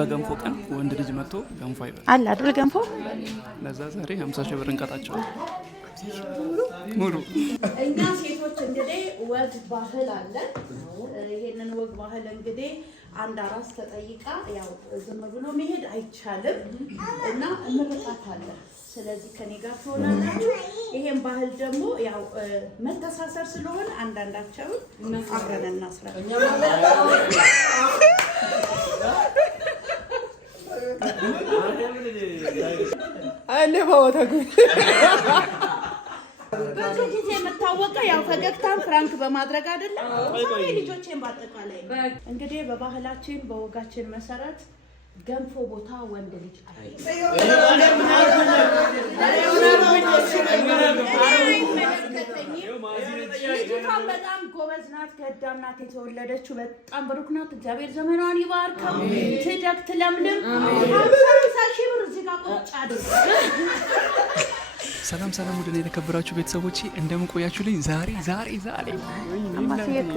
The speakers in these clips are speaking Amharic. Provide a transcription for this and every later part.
በገንፎ ቀን ወንድ ልጅ መጥቶ ገንፎ አይበል አለ አይደል? ገንፎ ለዛ ዛሬ 50 ሺህ ብር እንቀጣቸው ሙሉ። እኛ ሴቶች እንግዲህ ወግ ባህል አለ። ይሄንን ወግ ባህል እንግዲህ አንድ አራስ ተጠይቃ ያው ዝም ብሎ መሄድ አይቻልም እና ምርቃት አለ። ስለዚህ ከኔ ጋር ትሆናላችሁ። ይሄን ባህል ደግሞ ያው መተሳሰር ስለሆነ አንዳንዳቸው አብረን እናስራ። አለ ባወታኩ ብዙ ጊዜ የምታወቀው ያው ፈገግታን ፍራንክ በማድረግ አይደለም። ዛሬ ልጆቼን ባጠቃላይ እንግዲህ በባህላችን በወጋችን መሰረት ገንፎ ቦታ ወንድ ልጅ ልጅቷን በጣም ጎበዝ ናት፣ ገዳም ናት። የተወለደችው በጣም ብሩክ ናት። እግዚአብሔር ዘመኗን ይባርከው፣ ትደግ ትለምልም። 50 ሺህ ብር እዚህ ጋር ቁጭ አድርግ። ሰላም ሰላም፣ ወደ እኔ የተከበራችሁ ቤተሰቦቼ እንደምን ቆያችሁልኝ? ዛሬ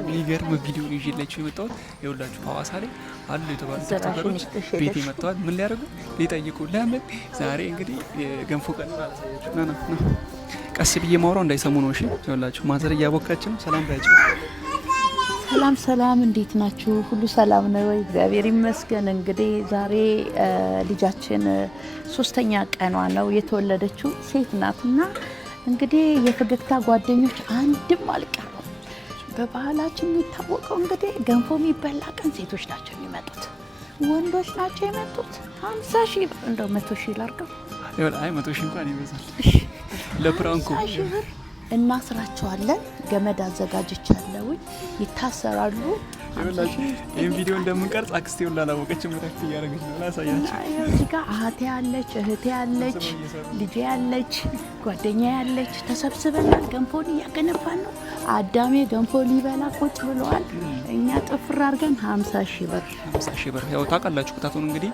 የሚገርም ቪዲዮ ይዤላችሁ የመጣሁት ይኸውላችሁ ሐዋሳ ላይ አሉ የተባሉ ቲክቶከሮች ቤት መጥተዋል። ምን ሊያደርጉ ሊጠይቁ። ለምን ዛሬ እንግዲህ ገንፎ ቀን አላሳያችሁ። ና ቀስ ብዬ ማውራው እንዳይሰሙ ነው። እሺ ይኸውላችሁ ማዘር እያቦካች ነው። ሰላም ባያችሁ። ሰላም እንዴት ናችሁ? ሁሉ ሰላም ነው ወይ? እግዚአብሔር ይመስገን። እንግዲህ ዛሬ ልጃችን 3ኛ ቀኗ ነው። የተወለደችው ሴት ናትና እንግዲህ የፈገግታ ጓደኞች አንድም አልቀረም። በባህላችን የሚታወቀው እንግዲህ ገንፎ የሚበላ ቀን ሴቶች ናቸው የሚመጡት፣ ወንዶች ናቸው የመጡት። 50 ሺህ ብር እንደው 100 ሺህ ላድርገው። አይ 100 ሺህ እንኳን ይበዛል ለፕራንኩ። 50 ሺህ ብር እናስራቸዋለን። ገመድ አዘጋጅቻለሁ፣ ይታሰራሉ። ይሄን ቪዲዮ እንደምንቀርጽ አክስቴ ሁላ አላወቀችም። ምራክት እያደረገች ነው። ላሳያችሁ። እዚህ ጋር አህቴ ያለች፣ እህቴ ያለች፣ ልጄ ያለች፣ ጓደኛ ያለች፣ ተሰብስበናል። ገንፎን እያገነባን ነው። አዳሜ ገንፎ ሊበላ ቁጭ ብለዋል። እኛ ጥፍር አድርገን 50 ሺህ ብር 50 ሺህ ብር። ያው ታውቃላችሁ ቅጣቱን እንግዲህ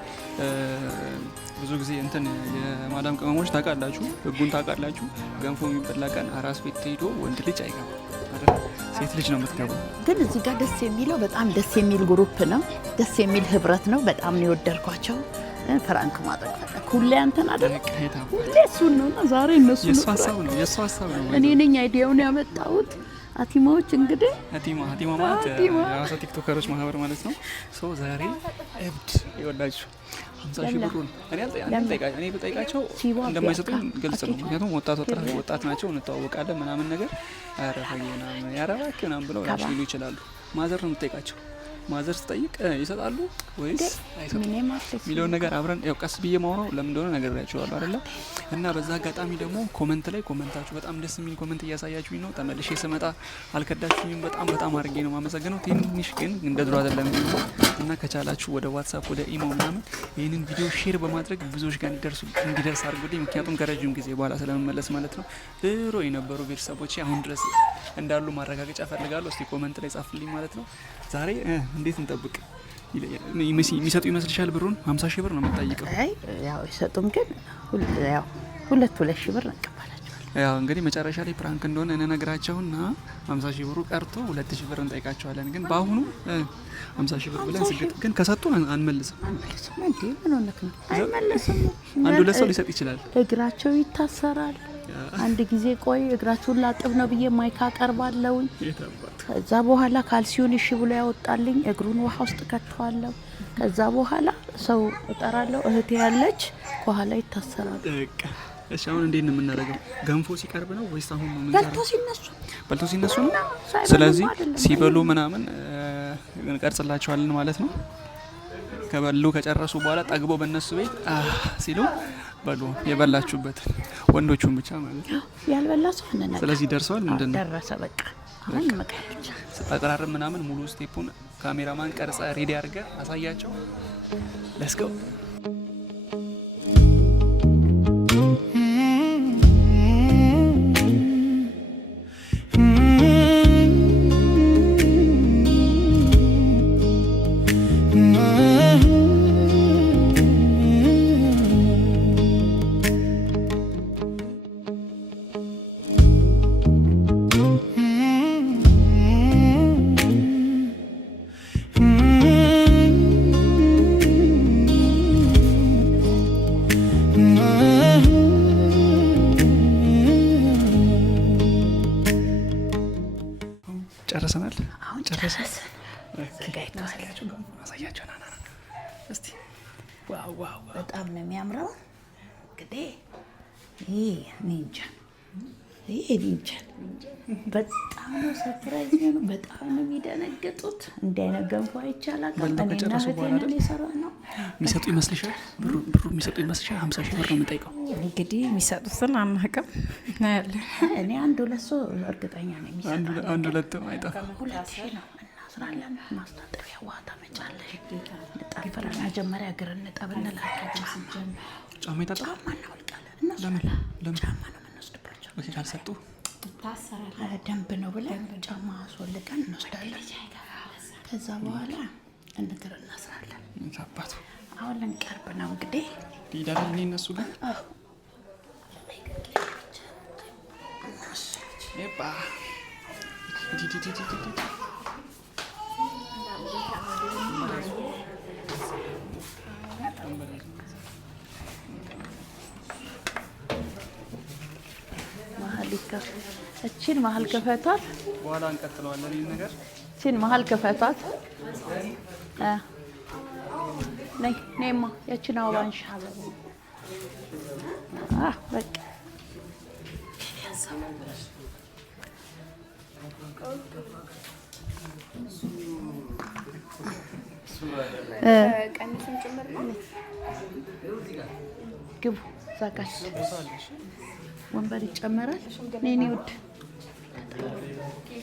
ብዙ ጊዜ እንትን የማዳም ቅመሞች ታውቃላችሁ፣ ህጉን ታውቃላችሁ። ገንፎ የሚበላ ቀን አራስ ቤት ተሄዶ ወንድ ልጅ አይገባም አይደል? ሴት ልጅ ነው የምትገባው። ግን እዚህ ጋር ደስ የሚለው በጣም ደስ የሚል ግሩፕ ነው፣ ደስ የሚል ህብረት ነው። በጣም ነው የወደድኳቸው። ፍራንክ ማድረግ ፈለኩ። ሁሌ አንተን አይደል? ሁሌ እሱን ነውና ዛሬ እነሱ ነው። የእሱ ሀሳብ ነው። እኔ ነኝ አይዲያውን ያመጣሁት። አቲማዎች እንግዲህ አቲማ ማለት የሐዋሳ ቲክቶከሮች ማህበር ማለት ነው። ሶ ዛሬ እብድ ይወላችሁ 50 ሺህ ብሩን እኔ በጠይቃቸው እንደማይሰጡኝ ግልጽ ነው። ምክንያቱም ወጣት ናቸው፣ እንተዋወቃለን ምናምን ነገር አረፈኝ ምናምን ያረባክ ምናምን ብለው ሊሉ ይችላሉ። ማዘር ነው የምጠይቃቸው። ማዘር ስጠይቅ ይሰጣሉ ወይስ አይሰጡም የሚለውን ነገር አብረን ያው ቀስ ብዬ ማውራው ለምን እንደሆነ ነግሬያቸዋለሁ አይደለ? እና በዛ አጋጣሚ ደግሞ ኮመንታችሁ በጣም ደስ የሚል ኮመንት እያሳያችሁኝ ነው። ተመልሼ ስመጣ አልከዳችሁኝም። በጣም አድርጌ ነው የማመሰግነው። ትንሽ ግን እንደ ድሮ አይደለም እና ከቻላችሁ ወደ ዋትስአፕ ወደ ኢሞ ምናምን ይህንን ቪዲዮ ሼር በማድረግ ብዙዎች ጋር እንዲደርስ አድርጉልኝ። ምክንያቱም ከረጅም ጊዜ በኋላ ስለመመለስ ማለት ነው። ድሮ የነበሩ ቤተሰቦቼ አሁን ድረስ እንዳሉ ማረጋገጫ ፈልጋለሁ። እስቲ ኮመንት ላይ ጻፉልኝ ማለት ነው። ዛሬ እንዴት እንጠብቅ? የሚሰጡ ይመስልሻል? ብሩን 50 ሺህ ብር ነው የምጠይቀው። ያው ይሰጡም፣ ግን ያው 2 ሺህ ብር እንቀበላቸዋለን። ያው እንግዲህ መጨረሻ ላይ ፕራንክ እንደሆነ እንነግራቸውና 50 ሺህ ብሩ ቀርቶ 2 ሺህ ብር እንጠይቃቸዋለን። ግን በአሁኑ 50 ሺህ ብር ብለን ስግጥ ግን ከሰጡን አንመልስም። እንዴ ምን ሆነክ ነው? አይመለስም። አንዱ ለሰው ሊሰጥ ይችላል። እግራቸው ይታሰራል። አንድ ጊዜ ቆይ እግራችሁን ላጥብ ነው ብዬ ማይካ ቀርባለሁ። ከዛ በኋላ ካልሲዮን እሺ ብሎ ያወጣልኝ እግሩን ውሃ ውስጥ ከተዋለሁ። ከዛ በኋላ ሰው እጠራለሁ። እህቴ ያለች ከኋላ ይታሰራል። እሺ አሁን እንዴት ነው የምናደርገው? ገንፎ ሲቀርብ ነው ወይስ አሁን ነው? በልቶ ሲነሱ ነው። ስለዚህ ሲበሉ ምናምን እንቀርጽላቸዋለን ማለት ነው። ከበሉ ከጨረሱ በኋላ ጠግቦ በእነሱ ቤት ሲሉ በሉ የበላችሁበት ወንዶቹን ብቻ ማለት ነው። ያልበላ ሰው ነን። ስለዚህ ደርሰዋል። ምንድነው ደረሰ በቃ አሁን መቀጥ ብቻ አቀራረብ ምናምን ሙሉ ስቴፑን ካሜራማን ቀርጻ ሬዲ አድርገህ አሳያቸው። ሌትስ ጎ ኒንጃ በጣም ነው ሰርፕራይዝ ነው። በጣም ነው የሚደነግጡት። እንዲህ አይነት ገንፎ አይቻላል። እኔና እህቴን የሰራ ነው። የሚሰጡ ይመስልሻል? ብሩ የሚሰጡ ይመስልሻል? 50 ሺህ ብር ነው የምጠይቀው። እንግዲህ የሚሰጡትን አናውቅም። እኔ 1-2 ሰው እርግጠኛ ነኝ። አንድ ሁለት አይጠፋም። 2,000 ነው እናስራለን። ማስታጠቢያ ውሃ ታመጫለሽ። ንጠፍረ መጀመሪያ እግር እንጠብ እንላለን። ጫማ ይታጠባል። ጫማ እናወልቃለን። እነሱ ጫማ ነው የምንወስድባቸው። ወሲድ አልሰጡ ደንብ ነው ብለን ጫማ አስወልቀን እንወስዳለን። ከዛ በኋላ እንግር እናስራለን። አባቱ አሁን ልንቀርብ ነው እንግዲህ ይዳል እነሱ ጋር ኤባ እቺን መሀል ከፈቷት። በኋላ እንቀጥለዋለን ይሄን ነገር። እቺን መሀል ከፈቷት። ነይማ ያቺን አባንሽ በቃ ቀንስም ጭምር ነው። ግቡ ዛጋሽ ወንበር ይጨመራል። ነኝ ውድ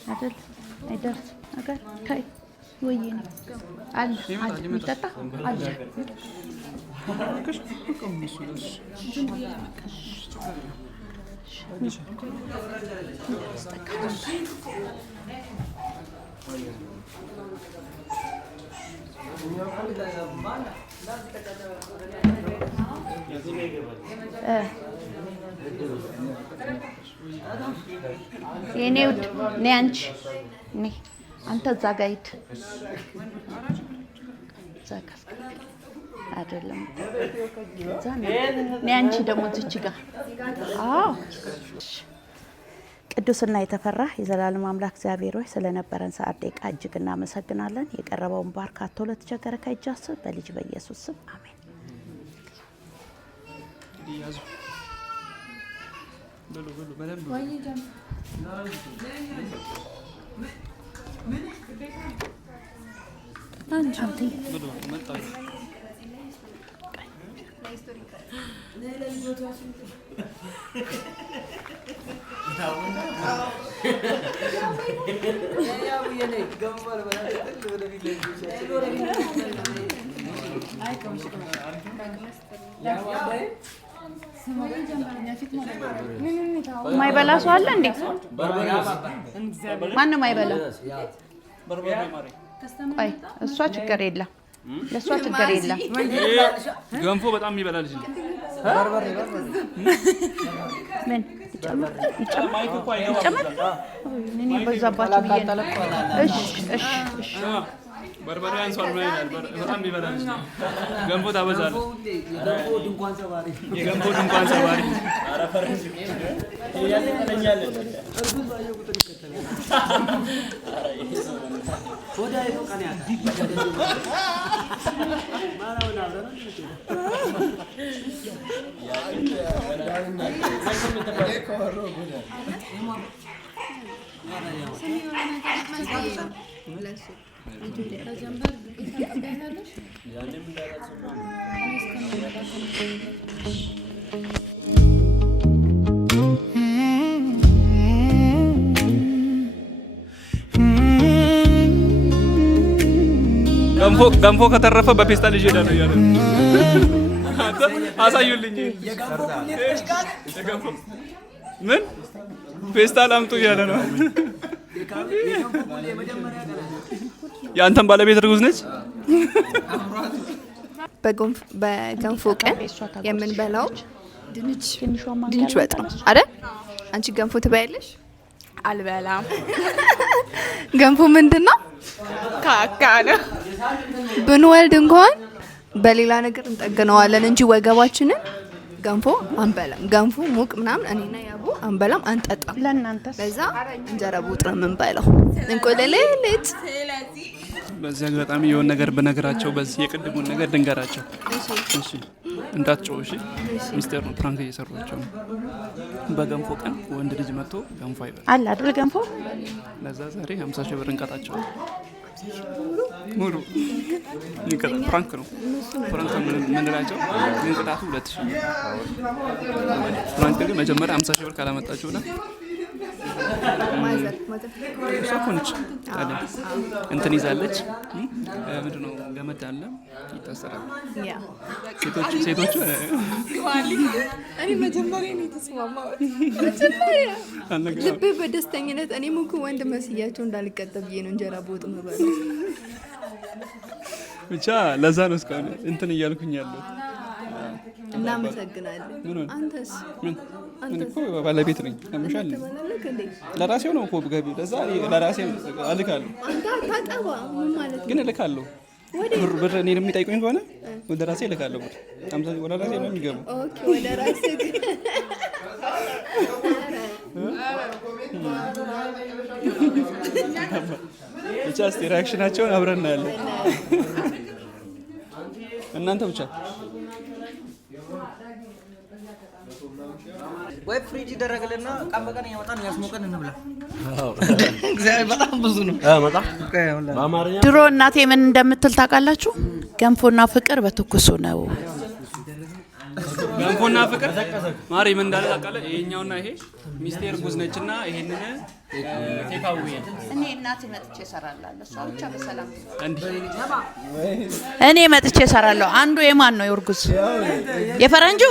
አይደል አይደርስ ነገር ታይ ወይ ነው አለ የሚጠጣ አለ የኔ ውድ ነይ አንቺ ነይ አንተ እዛ ጋር ሂድ። እዛ ጋር አይደለም እዛ ነይ አንቺ ደግሞ እዚች ጋር። አዎ ቅዱስና የተፈራ የዘላለም አምላክ እግዚአብሔር ሆይ ስለነበረን ሰዓት ደቂቃ እጅግ እናመሰግናለን። የቀረበውን ባርካቶ ለተቸገረ ከእጃስ በልጅ በኢየሱስ ስም አሜን። ማይበላ ሰው አለ እንዴ? ማንም አይበላ። አይ እሷ ችግር የለም፣ ለእሷ ችግር የለም። ገንፎ በጣም የሚበላ ልጅ ነው። ምን ይጨምር? እኔ በዛባችሁ ብዬ ነው። እሺ በርበሬ አንሷል ነው ይላል። በጣም የሚበላ ልጅ ነው። ገንፎ ታበዛለህ። የገንፎ ድንኳን ሰባሪ አረፈረንጂ ያለኛል። ወዳይ ነው ቀን ያታ ማራውና ዘረን ገንፎ ከተረፈ በፔስታል ይዤ ሄዳለሁ እያለ አሳዩልኝ። ምን ፔስታል አምጡ እያለ ነው። የአንተን ባለቤት እርጉዝ ነች። በገንፎ ቀን የምንበላው ድንች ወጥ ነው አይደል? አንቺ ገንፎ ትበያለሽ? አልበላም። ገንፎ ምንድን ነው? ካካ ነው። ብንወልድ እንኳን በሌላ ነገር እንጠግነዋለን እንጂ ወገባችንን ገንፎ አንበላም። ገንፎ ሙቅ ምናምን እኔና ያቡ አንበላም፣ አንጠጣም። ለእናንተ በዛ እንጀራ በወጥ ነው የምንበላው። እንቆለሌት በዚህ አጋጣሚ የሆነ ነገር ብነግራቸው በዚህ የቅድሙን ነገር ድንገራቸው። እሺ እንዳትጮህ እሺ። ሚስጥር ነው፣ ፕራንክ እየሰሯቸው ነው። በገንፎ ቀን ወንድ ልጅ መጥቶ ገንፎ አይበል አለ አይደል? ገንፎ ለዛ ዛሬ 50 ሺህ ብር እንቀጣቸው። ሙሉ ፕራንክ ነው። ፕራንክ ምንላቸው ግን ቅጣቱ 2000 ፕራንክ ግን መጀመሪያ 50 ሺህ ብር ካላመጣችሁ ብላ እሷ እኮ ነች እንትን ይዛለች። ምንድን ነው ገመድ አለ ይታሰራል። ሴቶቹ እኔ መጀመሪያ ነው የተስማማሁት። ልቤ በደስተኝነት እኔም እኮ ወንድ መስያቸው እንዳልቀጠ ብዬ ነው እንጀራ በወጥ መበላ። ብቻ ለዛ ነው እስካሁን እንትን እያልኩኝ ያለው። እናመሰግናለን። አንተስ? ምን እኮ ባለቤት ነኝ። አምሻል ለራሴው ነው እኮ ገቢ ለዛ ለራሴ አልካለሁ። አንተ ታጠባ ምን ማለት ነው? ግን እልካለሁ ብር እኔ የሚጠይቁኝ ከሆነ ወደ ራሴ እልካለሁ። ብር 50 ወደ ራሴ ነው የሚገባው። ኦኬ ወደ ራሴ ብቻ እስቲ ሪአክሽናቸውን አብረን እናያለን። እናንተ ብቻ ወይ ፍሪጅ ይደረግልና ቀን በቀን እያወጣን ያስሞቀን እንብላ። እግዚአብሔር በጣም ብዙ ነው። ድሮ እናቴ ምን እንደምትል ታውቃላችሁ? ገንፎና ፍቅር በትኩሱ ነው። ገንፎና ፍቅር ማሪ ምን እንዳለ ታውቃለህ? ይሄኛውና ይሄ ሚስቴር ጉዝ ነችና ይሄንን ቴካው እኔ እናቴ መጥቼ እሰራለሁ። እሷ ብቻ በሰላም እንዴ እኔ መጥቼ እሰራለሁ። አንዱ የማን ነው? የእርጉዝ የፈረንጁ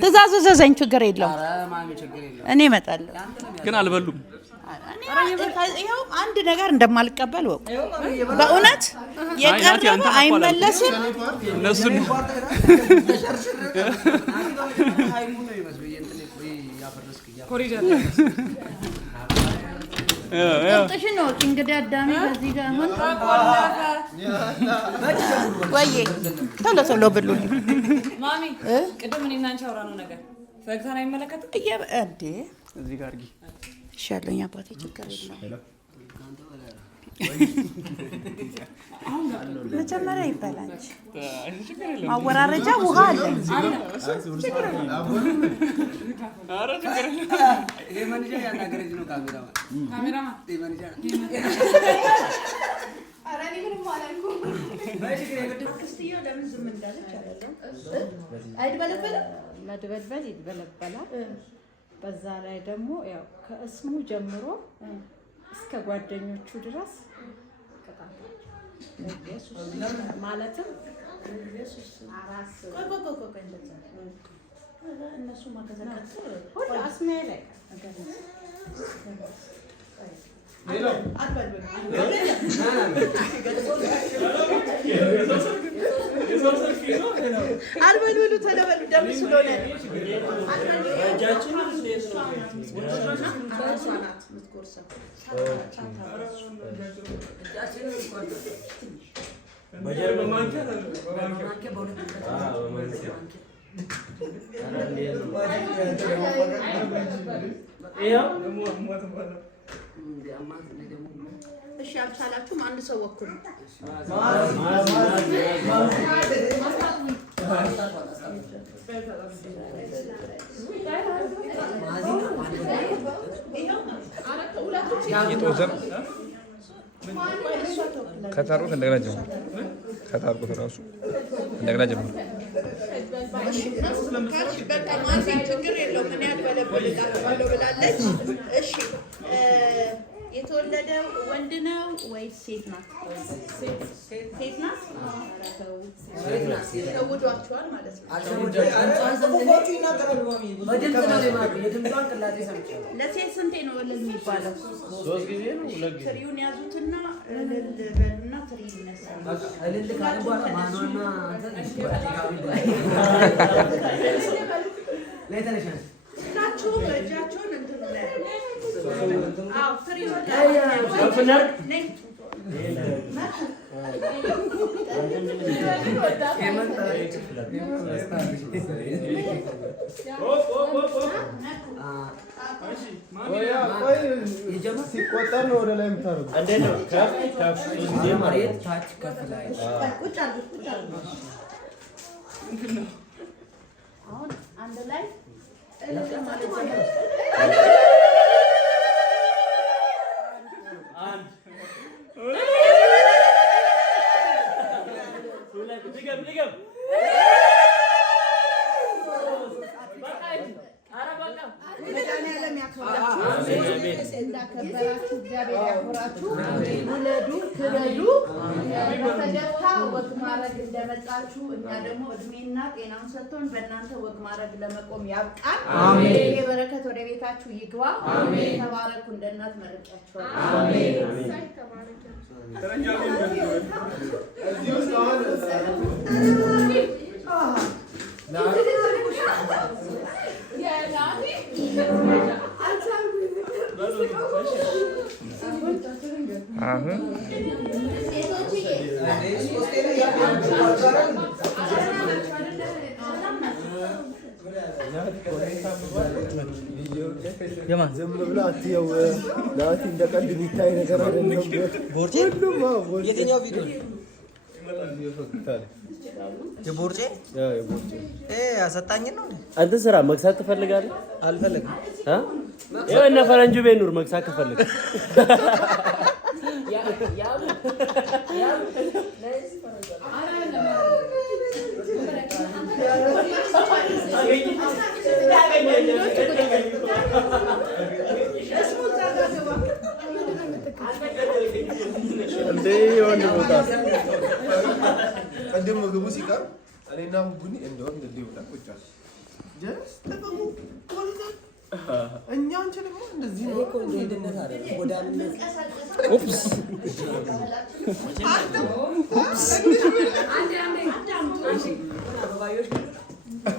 ትእዛዙ ዘዘኝ ችግር የለውም። እኔ እመጣለሁ። ግን አልበሉም። ይኸው አንድ ነገር እንደማልቀበል ወቁ። በእውነት የቀረበ አይመለስም። እነሱ ጥሽን ነው እንግዲህ አዳሜ በዚህ ጋር አሁን ወይዬ ቶሎ ቶሎ ብሉልኝ። ማሚ ቅድም እኔና አንቺ አውራነው ነገር ፈገግታን አይመለከትም እንዴ? እዚህ ጋር አድርጊ ይሻለኝ አባቴ ችግር የለውም። መጀመሪያ ይበላል። ማወራረጃ ውሃ አለ። መድበልበል ይበለበላል። በዛ ላይ ደግሞ ያው ከእስሙ ጀምሮ እስከ ጓደኞቹ ድረስ ማለትም እነሱ ማከዘቀጥ ሁሉ አስሜ ላይ አልበሉ ተለበሉ ደም ስለሆነ እሺ አልቻላችሁም። አንድ ሰው ወክሉ። ከታርቁት እንደገና ጀምሩ። ከታርቁት ራሱ እንደገና ጀምሩ። በቃ ማዚ ችግር የለውም። ምን ያልበለበልጣለሁ ብላለች። እሺ የተወለደው ወንድ ነው ወይስ ሴት ናት? ሴት ናት። ተውዷቸዋል ማለት ነው። ለሴት ስንቴ ነው እልል የሚባለው? 3 ጊዜ ነው። ትሪውን ያዙትና እልል በሉና ትሪ ይነሳል። ሁላችሁም እጃችሁን እንትን ላይ ትሪውን ሲቆጠር ነው ወደ ላይ የምታደርጉት። እንዴት ነው? ከፍ መሬት ታች ከፍ ላይ ቁጭ አሁን አንድ ላይ እንዳከበራችሁ እግዚአብሔር ያክብራችሁ። ውለዱ፣ ክበዱ። በፈገግታ ወግ ማድረግ እንደመጣችሁ እኛ ደግሞ እድሜና ጤናውን ሰጥቶን በእናንተ ወግ ማድረግ ለመቆም ያብቃን። ይሄ በረከት ወደ ቤታችሁ ይግባ። ተባረኩ። እንደ እናት መርቂያችኋለሁ። ዝም ብለህ አትየው። ናቲ እንደ ቀልድ የሚታይ ነገር አይደለም። ቦርጬ የትኛው ቪዲዮ የቦርጬ አሰጣኝ ነው። አንተ ስራ መግዛት ትፈልጋለህ? አልፈልግም። ይኸው እነ ፈረንጁ ቤት ኑር መግዛት ከፈልግ እንዴ ወንድ ቦታ ቅድም ምግቡ ሲቀር እኔና ጉኒ እንደውም እንደዚህ ብላ ቁጭ አለ። ጀስ ተቀሙ እኛ አንችልም እንደዚህ ነው እኮ እንደነት አይደል ጎዳንነት ኦፕስ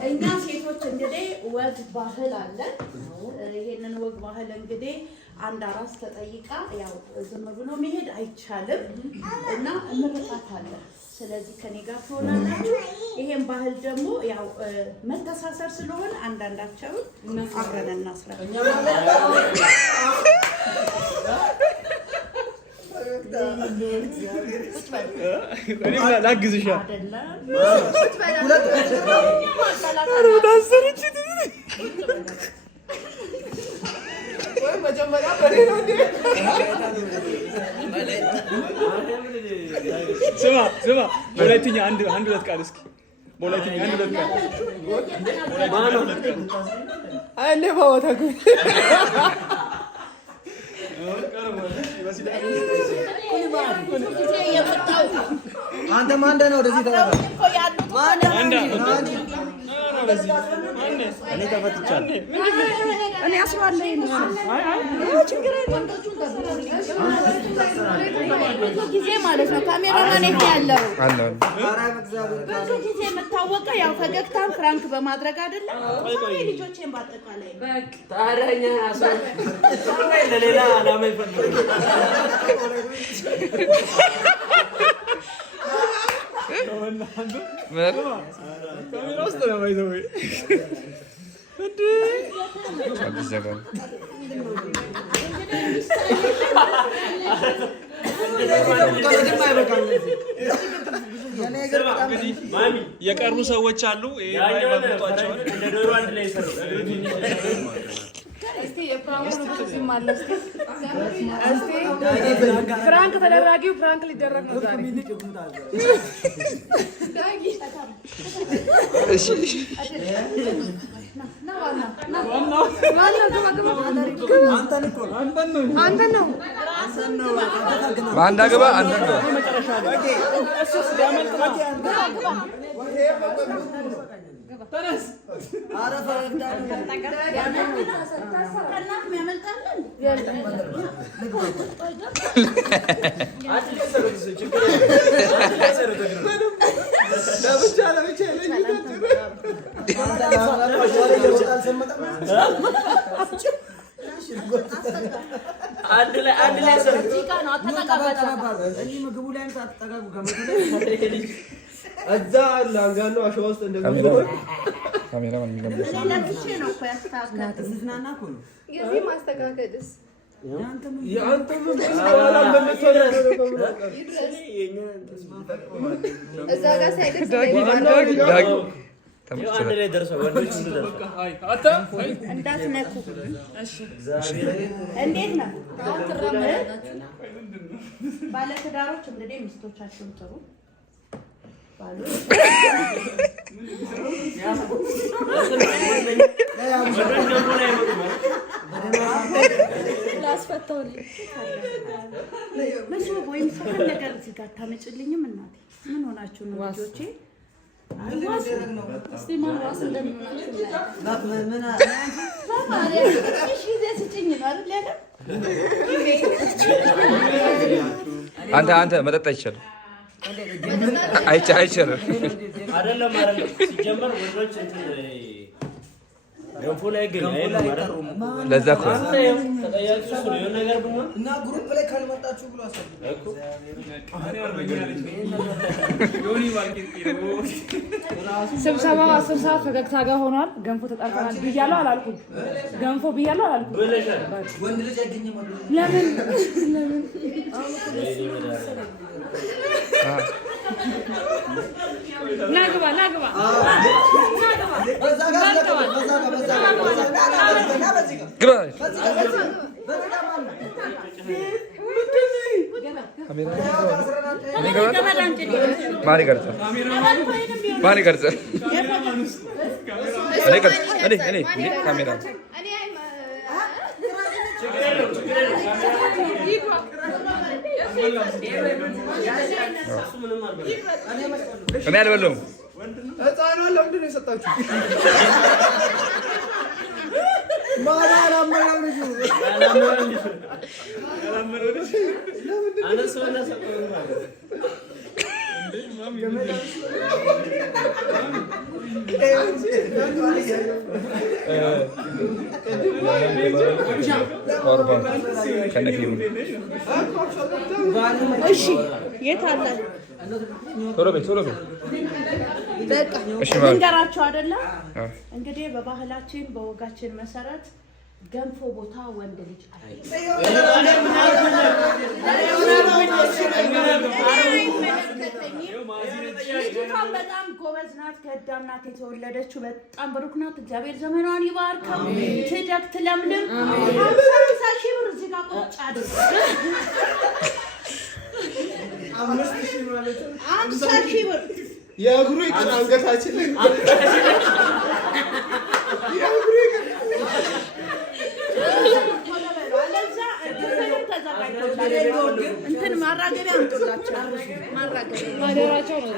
እኛ ሴቶች እንግዲህ ወግ ባህል አለን። ይሄንን ወግ ባህል እንግዲህ አንድ አራስ ተጠይቃ ያው ዝም ብሎ መሄድ አይቻልም እና ምርቃት አለ። ስለዚህ ከኔ ጋር ትሆናላችሁ። ይሄን ባህል ደግሞ ያው መተሳሰር ስለሆነ አንዳንዳቸውን አብረን እናስራ። ላግዝሻ ስማ በሁለተኛ አንድ ሁለት ቃል እስኪ በሁለተኛ አንድ ሁለት ቃል አንተ ማን ነው ወደዚህ ተባለ እኔ ተፈትቻለሁ። እኔ አስባለሁ ጊዜ ማለት ነው። ካሜራማን ያለው ብዙ ጊዜ የምታወቀው ያው ፈገግታን ፍራንክ በማድረግ አይደለም። ልጆቼን በአጠቃላይ ታዲያ ለሌላ ዓላማ ይፈልጋል። የቀሩ ሰዎች አሉ። ፍራንክ ተደራጊው ፍራንክ ሊደረግ ነው ዛሬ። አንተ ነው በአንድ አገባ አንተ ነው አንድ ላይ ምግቡ ላይ ተጠጋጉ ገመዱ እዛ ላንጋኖ አሸዋ ውስጥ እንደገቡ ካሜራ ማን የሚገምት ለብሼ ነው እኮ ያስተካክላት ዝናና እኮ ነው የዚህ ማስተካከልስ የአንተ ምን በኋላ እንደምትወራ እዛ ጋር ሳይደርስ ዳግ አንድ ላይ ደርሰው ወንዶች እንዳትነኩ። እሺ እንዴት ነው ባለትዳሮች እንግዲህ ሚስቶቻችሁን ጥሩ ባሉ ወይም ሰፈር ነገር እዚህ ጋር ታመጭልኝም እናቴ ምን ሆናችሁ ነው ልጆቼ? እስቲ ማዋስ እንደምናችሁ አንተ መጠጥ አይቻልም አይቻልም አይደለም ሲጀመር ወንዶች ገንፎ ላይ ግን ለዛ እኮ ተጠያቂ እሱ ነው የሆነ ነገር ብሎ እና ግሩፕ ላይ ካልመጣችሁ ብሎ ስብሰባ 10 ሰዓት ፈገግታ ጋር ሆኗል። ገንፎ ተጣርተናል ብያለሁ አላልኩም? ገንፎ ብያለሁ አላልኩም? ወንድ ልጅ አይገኝም ለምን ናግባ ማን ይቀርጻል? እኔ ካሜራ እኔ አልበለውም። ህፃኗ ለምንድን ነው የሰጣችሁ? ማዳን አመራው ልጁ እሺ የት አለ? ቶሎ በይ በቃ እንገራችሁ አይደለም እንግዲህ በባህላችን በወጋችን መሰረት ገንፎ ቦታ ወንድ ልጅ ልጅቷን በጣም ጎበዝ ናት። ከዳም ናት የተወለደችው በጣም ብሩክ ናት። እግዚአብሔር ዘመኗን ይባርከው፣ ትደግ ትለምልም። 50 ሺህ ብር እዚህ ጋር ቁጭ አድርግ 50 ሺህ ብር የእግሩ ይቅር አንገታችን ላይ የእግሩ ይቅር እንትን ማራገቢያ አምጡላቸው። ማደራቸው ነው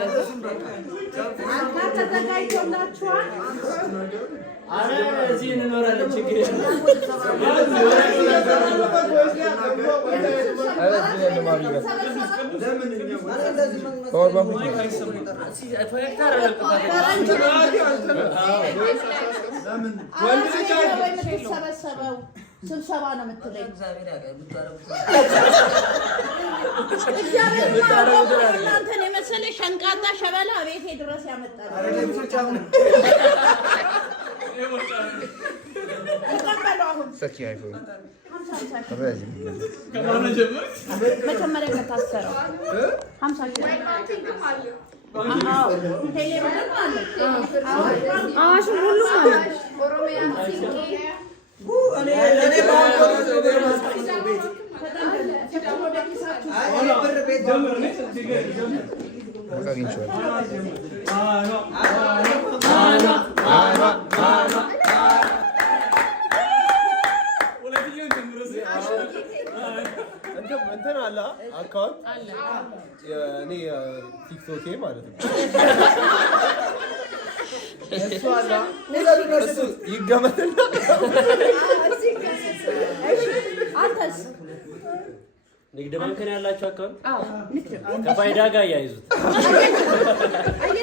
ተዘጋጅቶላችኋል። አረ እዚህ እንኖራለን ችግር የምትሰበሰበው ስብሰባ ነው የምትለኝ። እናንተን የመሰለ ሸንቃጣ ሸበላ ቤቴ ድረስ ያመጣል። መጀመሪያ ከታሰረው 50 ሺህ አዋሽም ሁሉም አለ። ኦሮሚያ እንትን አለ አካውንት አለ እኔ ቲክቶክ ማለት ነው እሱ አለ እሱ ይገመትና አንተስ ንግድ ባንክ ነው ያላችሁ አካውንት? አዎ ከፋይዳ ጋር ያይዙት። እኔ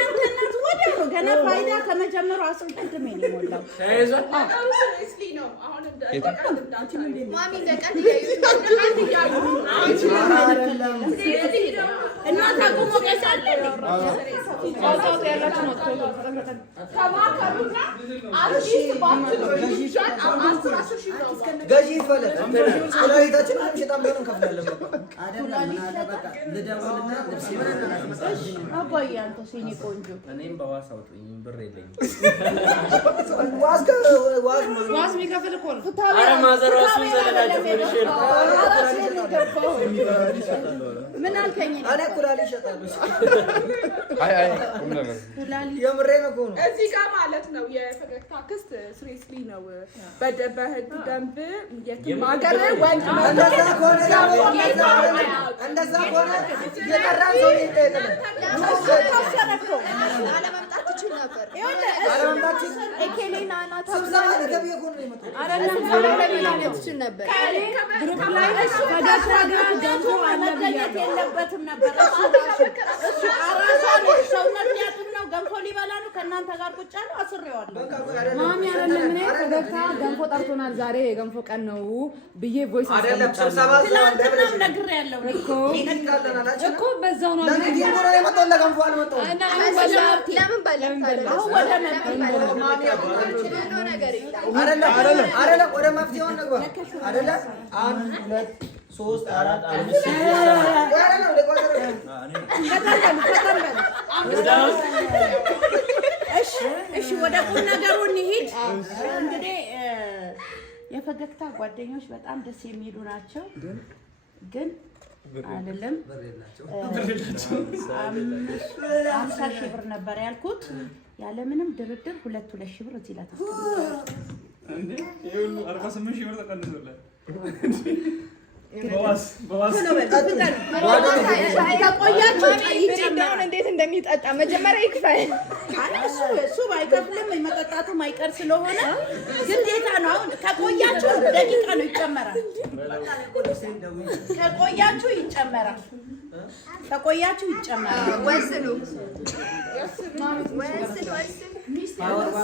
አንተ እናት ወዲያ ነው ገና ፋይዳ ከመጀመሪያ ጀምሮ አስቀድሜ ነው የሞላው። እናት አቁሞ ቀሳለ አውጣው ያላችሁ ነው ተማከሩና አርሺ ባትሉ ይሻል አስራሽ ነው ገዢ ይፈለጥ ስለይታችን ሽጣም ነው ከፍላለን አይደለም በቃ ልደውልና ልብስ ይመጣል አባዬ አንተ ሲኒ ቆንጆ እኔም በዋስ አውጡኝ ብር የለኝም ዋስ የሚከፍል እኮ ነው ኧረ ማዘር ራሱ ይዘለላችሁ ምን ይሸጣል ምን አልከኝ እኔ ኩላሊ ይሸጣሉ አይ ቁም ነገር የምሬን እኮ ነው እዚህ ጋር ማለት ነው የፈገግታ ክስት ስሪስሊ ነው በህግ ደንብ የትማገር ወንድ እንደዛ ከሆነ የጠራን ሰው ይጠይቃል አለመምጣት ትችል ነበር ኤኬሌና ናታ ስብሰባ ለተብየ እኮ ነው የመጣው አለመምጣት ትችል ነበር ግሩፕ ላይ ፈገግታ ጋር ገንፎ መገኘት የለበትም ነበር እሱ አራሷን ሰውነት ሊያጥብ ነው ገንፎ ሊበላ ነው ከእናንተ ጋር ቁጭ ያለው አስሬዋለሁ ማሚ አይደለም እኔ ፈገግታ ገንፎ ጠርቶናል ዛሬ የገንፎ ቀን ነው ብዬ ቮይስ አይደለም ስብሰባ ትናንትናም ነግሬያለሁ እኮ በዛው ነው ለምን ዲሞራ የመጣው ለገንፎ አልመጣው ለምን በላ አይደለም ወደ መፍትሄው እንግባ አይደለም 1 2 3 4 5 እሺ ወደ ቁም ነገሩ እንሂድ እንግዲህ የፈገግታ ጓደኞች በጣም ደስ የሚሉ ናቸው ግን አይደለም 50 ሺህ ብር ነበር ያልኩት ያለ ምንም ድርድር 2 ሺህ ብር እዚህ ላይ ተስቀምጧል እንዴ ይሁን 48 ሺህ ብር ተቀንሶላል እንዴት እንደሚጠጣ መጀመሪያ ይክፈል እሱ ባይከፍልም መጠጣቱ ማይቀር ስለሆነ ግዴታ ነው አሁን ከቆያችሁ ደቂቃ ነው ይጨመራል ከቆያችሁ ይጨመራል ወስኑ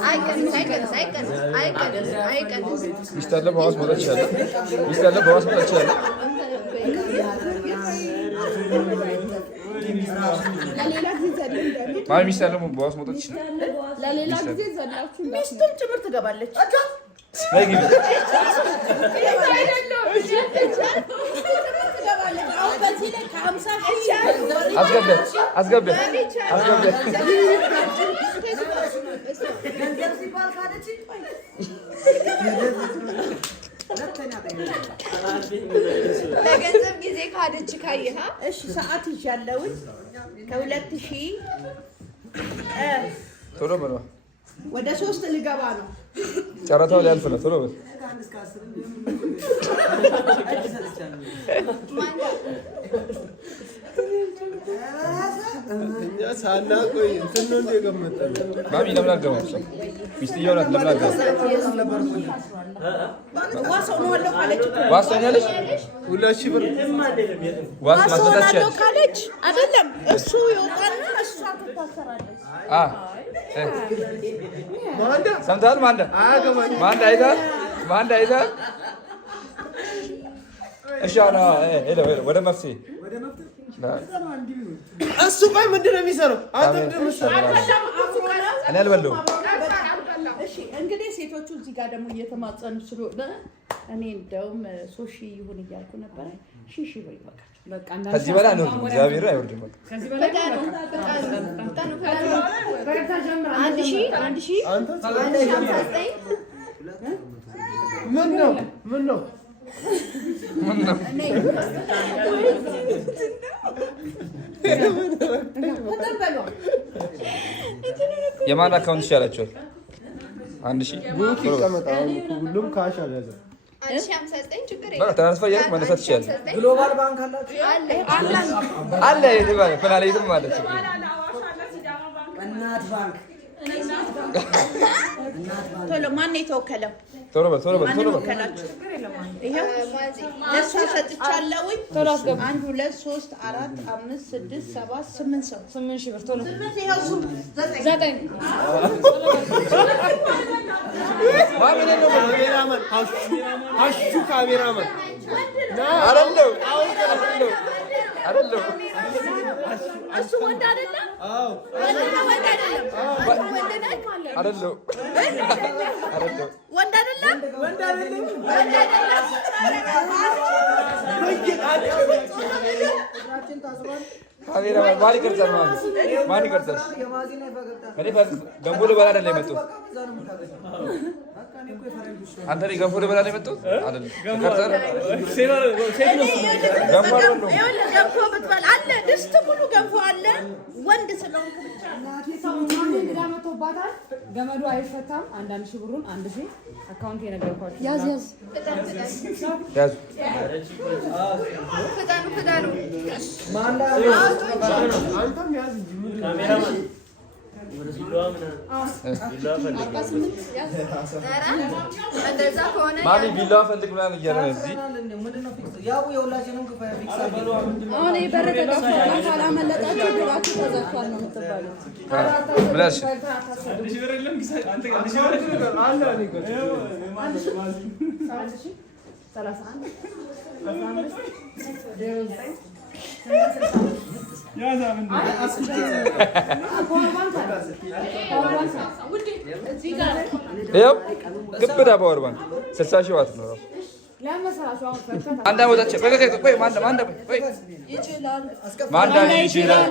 አይቀንስ ይስተለ በዋስ መጣች ያለ ይስተለ በዋስ መጣች ያለ ማሚ ይስተለ በዋስ መጣች ለሌላ ጊዜ ዘላችሁ ሚስቱም ጭምር ትገባለች አይግቢ አስገበት ለገንዘብ ጊዜ ካደች ካየሃ እሺ ሰዓት ይዣለሁ ከ2000 ቶሎ በል ወደ 3 ልገባ ነው ጨረታው ሊያልፍ ነው ቶሎ በል ሳናቆይ እንትን ነው እንደ ገመጠን ማሚ ለምን አገባው ሚስትየው ናት ለምን አገባው ዋስ ሆኛለሽ 2,000 ብር ዋስ ማስመጣች ካለች አይደለም እሱ ይወጣና እሷ ትታሰራለች ሰምተሃል ማንዳ አይተሃል እሺ አሁን ወደ መፍትሄ እሱ ቆይ ምንድን ነው የሚሰራው አንተ ምንድን ነው የምትሰራው እኔ አልበለውም እሺ እንግዲህ ሴቶቹ እዚህ ጋር ደግሞ እየተማጸኑ ስለሆነ እኔ እንደውም 3,000 ይሁን እያልኩ ነበረ 1,000 ብር ይበቃል በቃ ከዚህ በላይ ነው እግዚአብሔር አይወርድም ከዚህ በላይ አንድ ሺህ ምን ነው የማን አካውንት ይሻላችኋል 1,000 ቡክ ይቀመጣል ሁሉም ካሽ አልያዘ 1,059 ችግር በቃ ትራንስፈር ያደርግ መነሳት ይችላል ግሎባል ባንክ አላችሁ አለ ይባል ፕላኔትም ማለት እናት ባንክ ቶሎ ማን ነው የተወከለው? ቶሎ በል ቶሎ በል ቶሎ በል። ይሄው ለእሷ ሰጥቻለሁ። ቶሎ አስገባ። 1 2 3 4 5 6 7 8 ሰው 8 ሺህ ብር ቶሎ 8 ይሄው 9 ካሜራማን ሀሹ ካሜራማን አይደለም አይደለም እሱ ወንድ አይደለም? አዎ ወንድ አይደለም። ወንድ ነህ? አይደለም አይደለም ወንድ አይደለም? ወንድ አይደለም ወንድ አይደለም? ካሜራማን ማን ይቀርጻል? ማን ይቀርጻል? እኔ ገንፎ ልበላ አይደለም የመጣሁት። አንተ ላይ ገንፎ ልበላ ነው የመጣሁት አይደለም። ገንፎ ብትበላ አለ ድስት ሙሉ ገንፎ አለ። ወንድ ስለሆንክ ብቻ መቶባታል። ገመዱ አይፈታም። 1 ሺህ ብሩን 1 ሺህ አካውንት የነገርኳችሁ ያዝ ያዙ። ፍጠኑ አንተም ያዝ እንጂ ካሜራማን እንደዛ ከሆነ ማሚ ቢላዋ ፈልግ ምናምን እያለ ነው እዚህ። አሁን በር ተከፍቷል። ካላመለጣችሁ ግራችሁ ተዘግቷል ነው የምትባሉት። ምን አልሽ? ይኸው ግብዳ ፓወር ባንክ 60 ሺህ ዋት ነው ራሱ። አንድ አመታች ቆይ ማንዳ ይችላል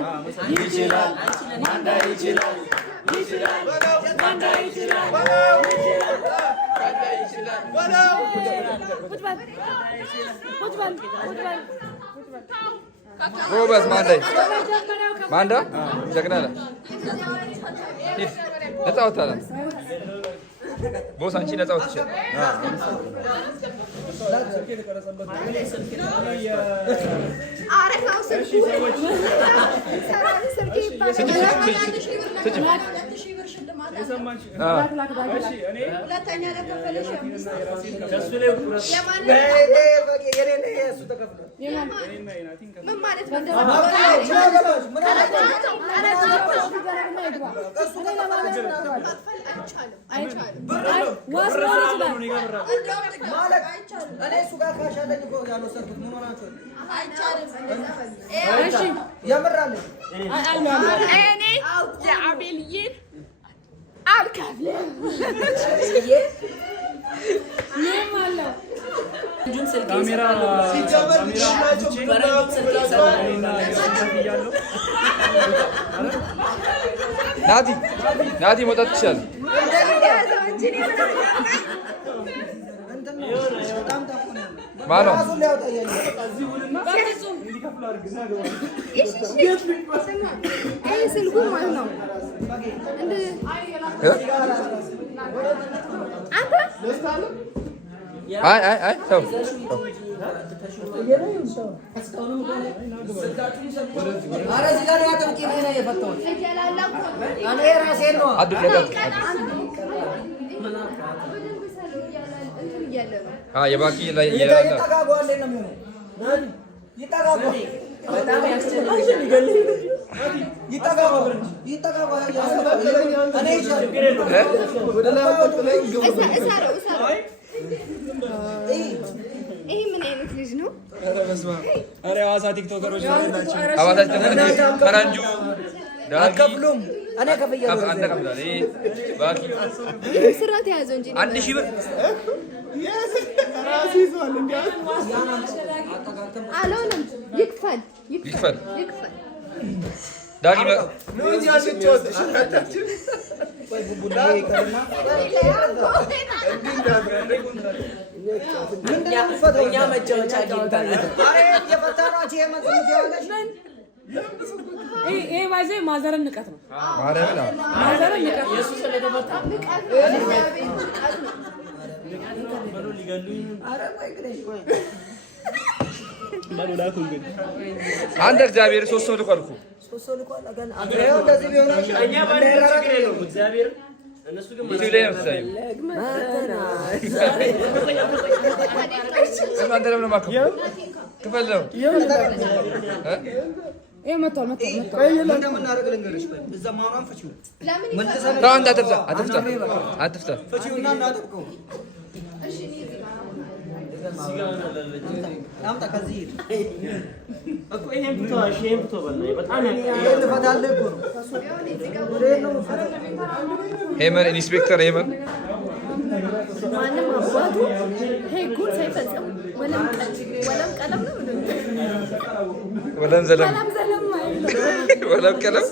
ጎበዝ ማንዳ ጀግና ነህ። ነፃ ወጣላት ቦስ አንቺ ነፃ ወጥቻለሁ። ናቲ መውጣት ትችላለህ። ማነው? ስልኩ ማለት ነው። አይ ተው የባኪ ላይ ይሄ ምን አይነት ልጅ ነው? ኧረ ሐዋሳ ቲክቶከሮች ናቸው። ፈረንጁ አትከፍሉም። እኔ ከፍያለሁ። አንተ ከፍላለህ። ባኪ ስራ ተያዘው እንጂ 1000 ብር አልሆነም። ይክፈል ዳጊ እኛ መጫወቻ ይሄ ባይዘ ማዘርን ንቀት ነው። ማዘርን ንቀት ኢየሱስ ስለተፈታ አንተ እግዚአብሔር 3 ሰው ልቆልኩ ሄመን ኢንስፔክተር ሄመን ማንም አባቱ ህጉን ሳይፈጽም ወለም ቀለም ነው ወለም ዘለም ወለም ቀለም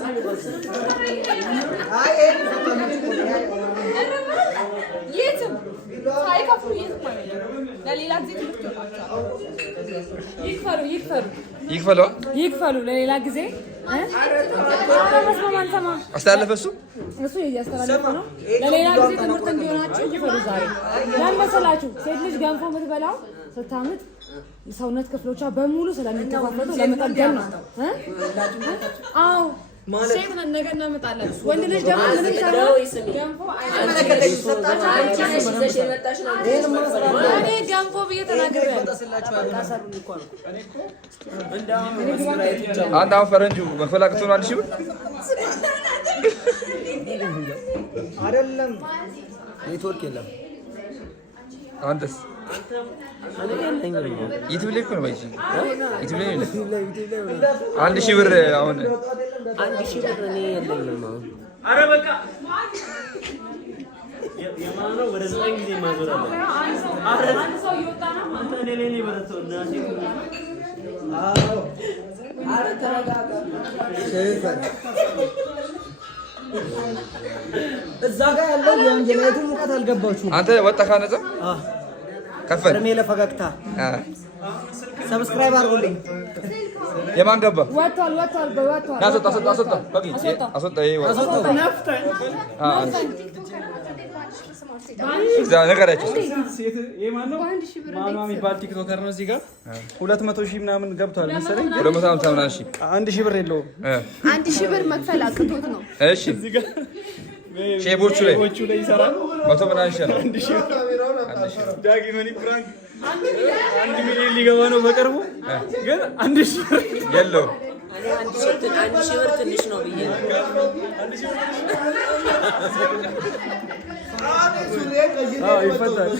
የትም ሳይከፍሉ የትም አይደለም። ለሌላ ጊዜ ትምህርት ይክፈሉ ለሌላ ጊዜ አስተላለፈ እሱ እያስተላለፈ ነው። ለሌላ ጊዜ ትምህርት እንዲሆናችሁ ይክፈሉ። ዛሬ ለምን መሰላችሁ? ሴት ልጅ ገንፎ የምትበላው ስታምጥ ሰውነት ክፍሎቿ በሙሉ ስለሚከፋፈሉ ለመጠገን ነው። አዎ ሴት ነገ እናመጣለን። ወንድ ልጅ ደግሞ ምንም ሳይሆን ገንፎ እኔ ገንፎ ብዬ ተናግሬያለሁ። አንድ አሁን ፈረንጁ መክፈል አቅቶን 1 ሺህ ብር አይደለም። ኔትወርክ የለም። አንተስ ዩቲዩብ ላይ እኮ ነው ባይጂ ዩቲዩብ ላይ ነው። 1 ሺህ ብር አሁን 1 ሺህ ብር እኔ የለኝም። ኧረ በቃ የማነው ወደ 9 ጊዜ ማዞር አለ። አንድ ሰው ይወጣ ነው። አንተ እኔ ላይ ነው በረተው እናቴ። አዎ አረ ተረጋጋ። እዛ ጋር ያለው የወንጀላይቱ ሙቀት አልገባችሁም። አንተ ወጣ ካነጸ ከፈል እርሜ ለፈገግታ ሰብስክራይብ አድርጉልኝ። የማን ገባ? ወጣል አስወጣ በቂ አስወጣ ነገራችሁ ማማ የሚባል ቲክቶከር ነው። እዚህ ጋር 200 ሺህ ምናምን ገብቷል መሰለኝ። 250 ምናምን ሺህ 1 ሺህ ብር የለውም። 1 ሺህ ብር መክፈል አቅቶት ነው። እሺ ሼቦቹ ላይ ይሰራል። 100 ምናምን ሺህ ነው። 1 ሺህ ዳጊ መኒ ፍራንክ 1 ሚሊዮን ሊገባ ነው በቅርቡ። ግን 1 ሺህ ብር የለውም። እኔ 1 ሺህ ብር ትንሽ ነው ብዬ ነው። ይፈታል።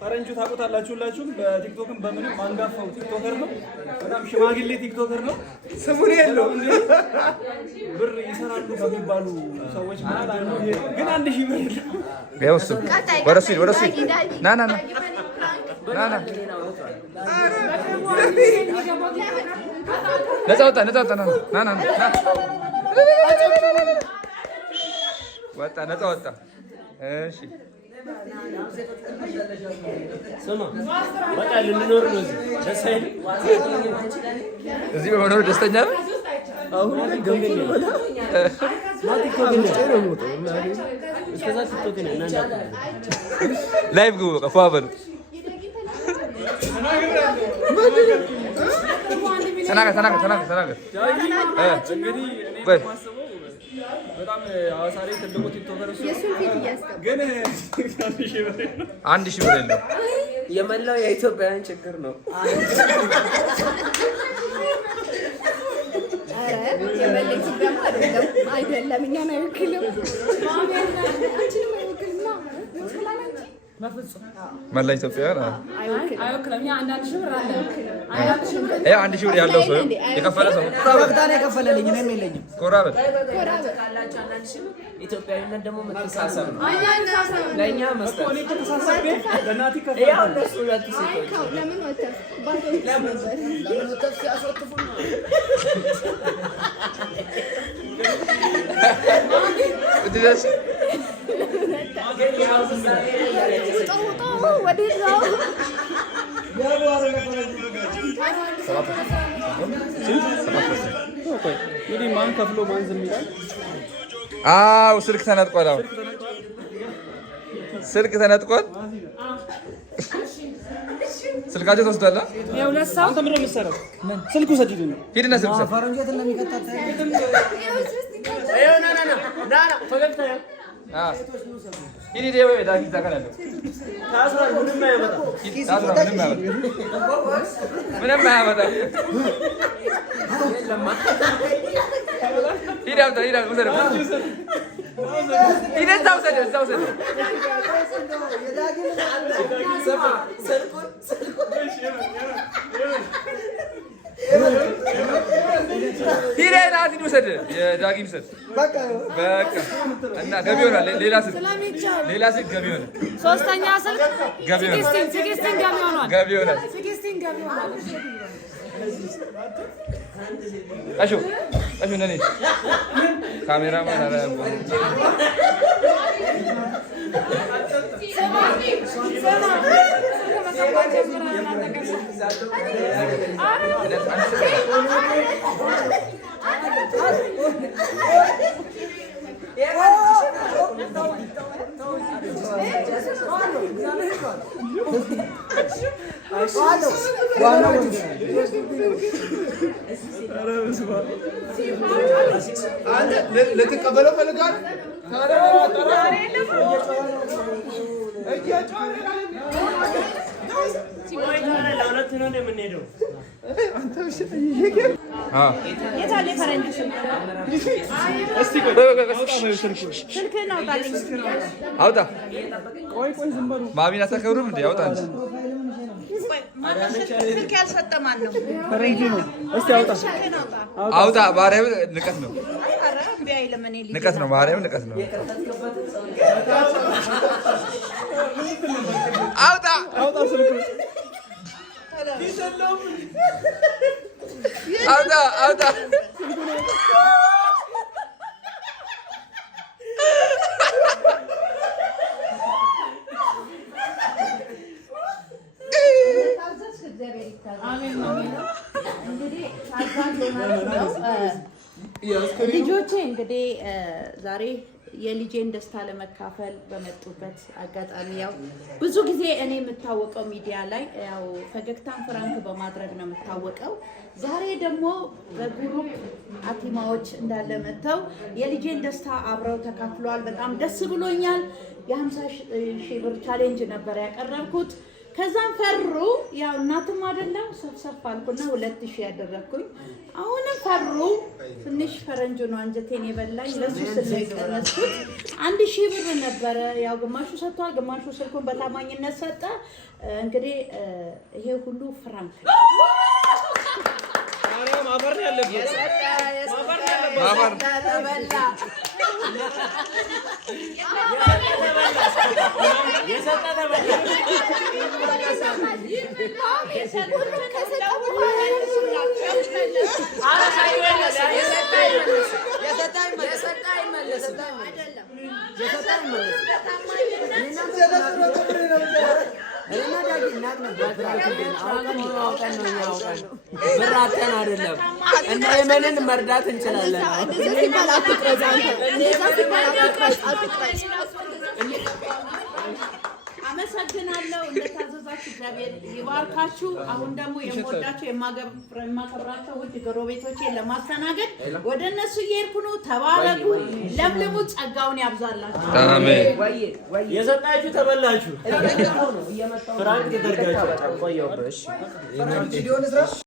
ፈረንጁ ታውቁታላችሁ ሁላችሁም። በቲክቶክም በምንም አንጋፋው ቲክቶከር ነው። በጣም ሽማግሌ ቲክቶከር ነው። ስሙን የለው እንዴ ብር ይሰራሉ ከሚባሉ ሰዎች ማለት አንዱ ግን 1 ሺህ ብር ያው እሱ ወረሱ ና ነፃ ወጣ ና ወጣ ነፃ ወጣ። እሺ ስማ በቃ ልንኖር ነው እዚህ። ደስ አይልም? እዚህ በመኖር ደስተኛ ነው። አሁን ገንፎ ነው እስከዛ ቲክቶክ ነው እና ላይቭ ግቡ በቃ ፏ በሉ። ተናገር እንግዲህ በጣም ሐዋሳ ላይ ትልቁ ቲክቶከር እሱ ግን 1 ሺህ ብር የለው። የመላው የኢትዮጵያውያን ችግር ነው። አይደለም እኛን አይወክልም። መላ ኢትዮጵያውያን አይወክልም። እኛ 1 ሺህ ብር አለ። 1 ሺህ ብር ያለው ሰው የከፈለ ሰው ፈገግታ ነው የከፈለልኝ። እኔም የለኝም። ኮራበት ኢትዮጵያዊነት ደግሞ መተሳሰብ ነው። ለእኛ መስጠት ለምን ወተፍ ሲያስወጥፉ ነው እንግዲህ ማን ከፍሎ ማን ዝም ይላል? አዎ ስልክ ተነጥቋል። አሁን ስልክ ተነጥቋል። ስልካቸው ተወስዷል። የሁለት ሰው አንተ ምንድን ነው የምትሰራው? ስልኩ ሰዲድ ነው። ሂድና ስልክ ሰድ ፈረንጆት እንደሚከታተል ፈገግታ ሂድ ወይ ዳጊ ታከራለህ። ታስሯል። ምንም አይመጣም። ታስሯል። ምንም አያመጣም። ሂድ አምጣ። ሂድ ውሰድ። ሂድ እዛው ውሰድ። እዛው ውሰድ። ሂድ ናት ውሰድ። የዳጊም ስልክ በቃ እና ገቢ ይሆናል። ሌላ ስልክ ገቢ ይሆናል። ሶስተኛ ስልክ ገቢ ይሆናል። ሲክስቲን ገቢ ሆኗል። ገቢ ይሆናል። ሲክስቲን ገቢ ሆኗል። አሹ ነኔ ካሜራማን አረ ልትቀበለው ፈልጋል። ለሁለት ነው የምንሄደው። የታለ ፈረንጅ ስልክህን አውጣልኝ። አውጣ። ማሚን አታከብሩም እንዴ? አውጣ እንጂ ስልክ ያልሰጠ ማን ነው? ፈረንጅ ነው። እስቲ አውጣ አውጣ። ማርያም ንቀት ነው። ኧረ እምቢ አይልም። እኔ ልጅ ንቀት ነው። ማርያም ንቀት ነው። አውጣ አውጣ ስልኩ አውጣ አውጣ። ልጆቼ እንግዲህ ዛሬ የልጄን ደስታ ለመካፈል በመጡበት አጋጣሚ ያው ብዙ ጊዜ እኔ የምታወቀው ሚዲያ ላይ ያው ፈገግታን ፍራንክ በማድረግ ነው የምታወቀው። ዛሬ ደግሞ በግሩፕ አቲማዎች እንዳለ መጥተው የልጄን ደስታ አብረው ተካፍለዋል። በጣም ደስ ብሎኛል። የ50,000 ብር ቻሌንጅ ነበር ያቀረብኩት። ከዛም ፈሩ። ያው እናትም አይደለም ሰብሰብ አልኩና 2,000 ያደረኩኝ። አሁንም ፈሩ። ትንሽ ፈረንጅ ነው አንጀቴን የበላኝ። ለሱ ስለቀነስኩት 1,000 ብር ነበረ። ያው ግማሹ ሰጥቷል፣ ግማሹ ስልኩን በታማኝነት ሰጠ። እንግዲህ ይሄ ሁሉ ፍራንክ ማፈር ያለበት ብራተን አይደለም እና የመንን መርዳት እንችላለን። አመሰግናለሁ። እንደታዘዛችሁ እግዚአብሔር ይባርካችሁ። አሁን ደግሞ የምወዳቸው የማከብራቸው ውድ ጎረቤቶቼ ለማስተናገድ ወደ እነሱ እየሄድኩ ነው። ተባረኩ፣ ለምልሙ፣ ጸጋውን ያብዛላችሁ። አሜን። የሰጣችሁ ተበላችሁ። ፍራንክ ተደርጋችሁ ቆየው። እሺ